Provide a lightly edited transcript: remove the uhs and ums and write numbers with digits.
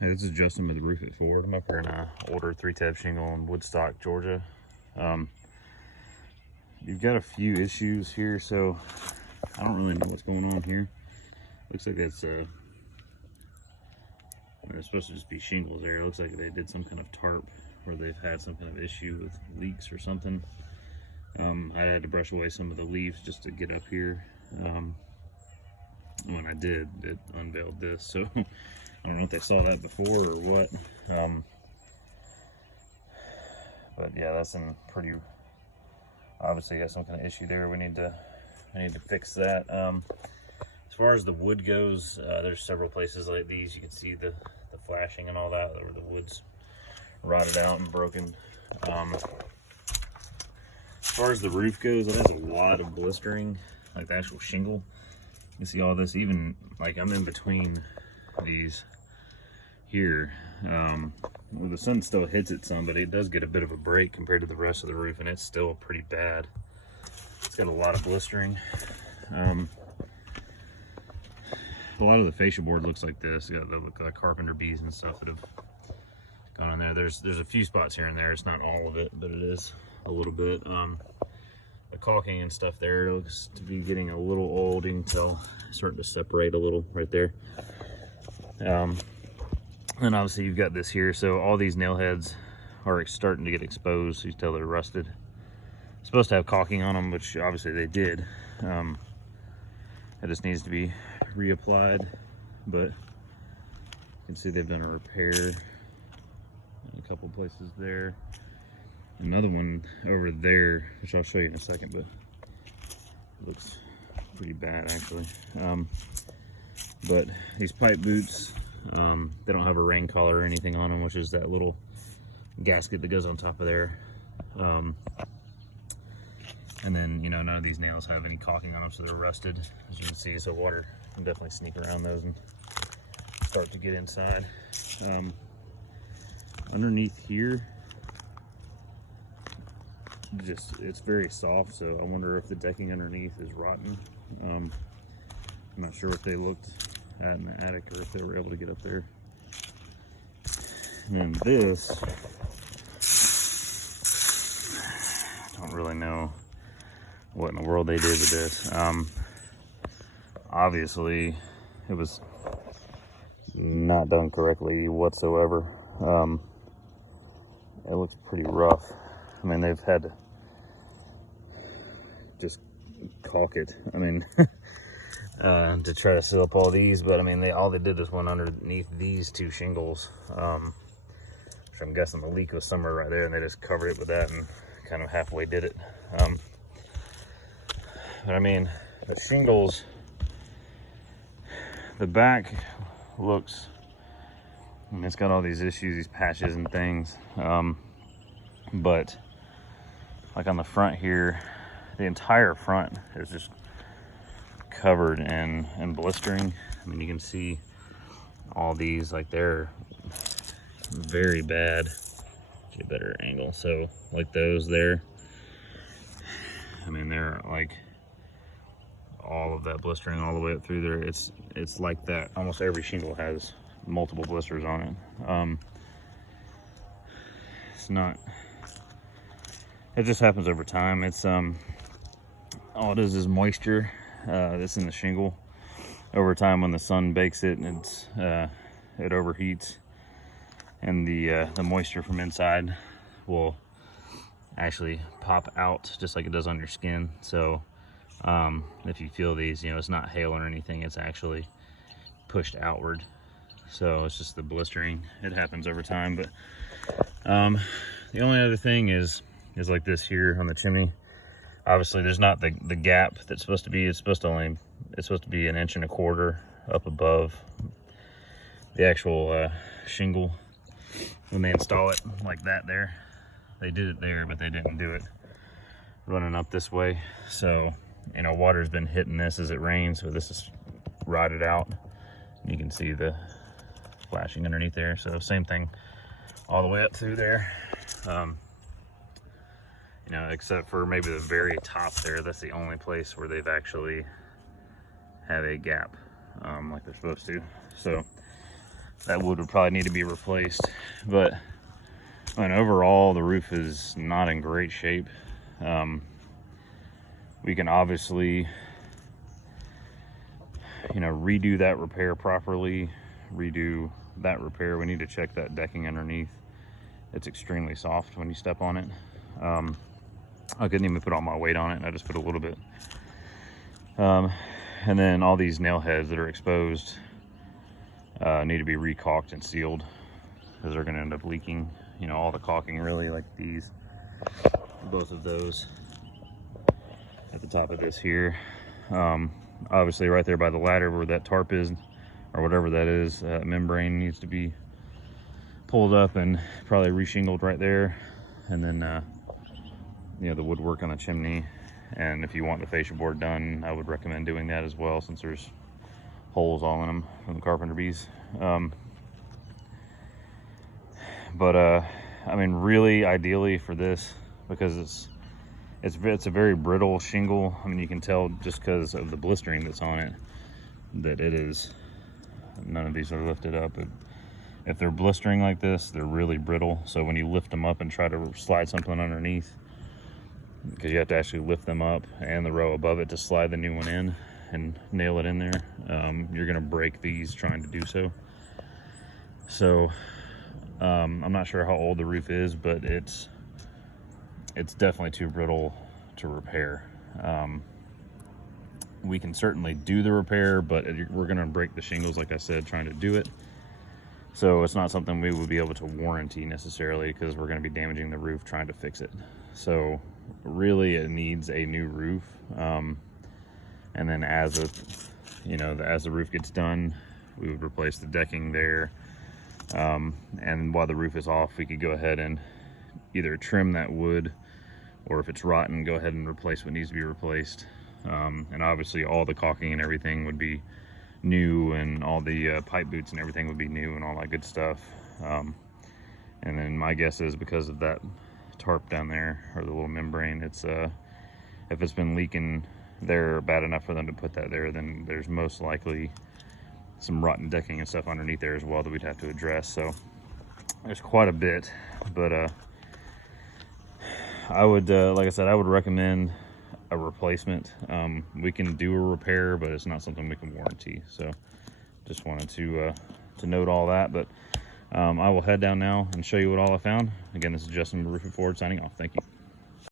Hey, this is Justin with the Roof at Ford. I'm up here in an older 3-tab shingle in Woodstock, Georgia. You've got a few issues here, so I don't really know what's going on here. Looks like it's supposed to just be shingles there. It looks like they did some kind of tarp where they've had some kind of issue with leaks or something. I had to brush away some of the leaves just to get up here. When I did, it unveiled this, so I don't know if they saw that before or what. But yeah, that's in pretty, obviously got some kind of issue there. We need to fix that. As far as the wood goes, there's several places like these. You can see the flashing and all that, where the wood's rotted out and broken. As far as the roof goes, it has a lot of blistering, like the actual shingle. You can see all this, even like I'm in between these here. Well, the sun still hits it some, but it does get a bit of a break compared to the rest of the roof, and it's still pretty bad. It's got a lot of blistering. A lot of the fascia board looks like this. Got the carpenter bees and stuff that have gone in there. There's a few spots here and there. It's not all of it, but it is a little bit. The caulking and stuff there looks to be getting a little old. You can tell it's starting to separate a little right there. And obviously you've got this here, so all these nail heads are starting to get exposed. You can tell they're rusted. Supposed to have caulking on them, which obviously they did. It just needs to be reapplied, but you can see they've done a repair in a couple places there. Another one over there, which I'll show you in a second, but it looks pretty bad actually. But these pipe boots, they don't have a rain collar or anything on them, which is that little gasket that goes on top of there. And then, you know, none of these nails have any caulking on them, so they're rusted, as you can see, so water can definitely sneak around those and start to get inside. Underneath here, it's very soft, so I wonder if the decking underneath is rotten. I'm not sure if they looked at in the attic or if they were able to get up there. And then this, I don't really know what in the world they did with this. Obviously it was not done correctly whatsoever. It looks pretty rough. I mean, they've had to just caulk it, I mean, to try to seal up all these, but I mean, all they did was went underneath these two shingles, which I'm guessing the leak was somewhere right there, and they just covered it with that and kind of halfway did it. But I mean, the shingles, the back looks, and it's got all these issues, these patches and things, but like on the front here, the entire front is just covered in blistering. I mean, you can see all these, like, they're very bad. Get a better angle. So like those there, I mean, they're like all of that blistering all the way up through there. It's like that. Almost every shingle has multiple blisters on it. It's not, it just happens over time. It's all it is moisture that's in the shingle. Over time, when the sun bakes it, and it overheats, and the moisture from inside will actually pop out just like it does on your skin. So if you feel these, you know, it's not hail or anything, it's actually pushed outward. So it's just the blistering. It happens over time. But the only other thing is like this here on the chimney. Obviously there's not the gap that's supposed to be. It's supposed to be 1.25 inches up above the actual shingle. When they install it like that there, they did it there, but they didn't do it running up this way. So, you know, water's been hitting this as it rains, so this is rotted out. You can see the flashing underneath there. So same thing all the way up through there. You know, except for maybe the very top there, that's the only place where they've actually have a gap like they're supposed to. So that wood would probably need to be replaced. But I mean, overall, the roof is not in great shape. We can obviously, you know, redo that repair properly, redo that repair. We need to check that decking underneath. It's extremely soft when you step on it. I couldn't even put all my weight on it. I just put a little bit. And then all these nail heads that are exposed need to be recaulked and sealed, because they're going to end up leaking. You know, all the caulking really, like these, both of those at the top of this here. Obviously right there by the ladder where that tarp is, or whatever that is, membrane needs to be pulled up and probably reshingled right there. And then you know, the woodwork on the chimney. And if you want the fascia board done, I would recommend doing that as well, since there's holes all in them from the carpenter bees. I mean, really ideally for this, because it's a very brittle shingle. I mean, you can tell just because of the blistering that's on it that it is, none of these are lifted up. If they're blistering like this, they're really brittle. So when you lift them up and try to slide something underneath, because you have to actually lift them up and the row above it to slide the new one in and nail it in there, you're gonna break these trying to do so. So I'm not sure how old the roof is, but it's definitely too brittle to repair. We can certainly do the repair, but we're gonna break the shingles, like I said, trying to do it. So it's not something we would be able to warranty necessarily, because we're gonna be damaging the roof trying to fix it. So really it needs a new roof. And then as the roof gets done, we would replace the decking there. And while the roof is off, we could go ahead and either trim that wood, or if it's rotten, go ahead and replace what needs to be replaced. And obviously all the caulking and everything would be new, and all the pipe boots and everything would be new, and all that good stuff. And then my guess is, because of that tarp down there, or the little membrane, it's if it's been leaking there bad enough for them to put that there, then there's most likely some rotten decking and stuff underneath there as well that we'd have to address. So there's quite a bit, but I would, like I said, I would recommend a replacement. We can do a repair, but it's not something we can warranty. So just wanted to note all that. But I will head down now and show you what all I found. Again, this is Justin from Doefield signing off. Thank you.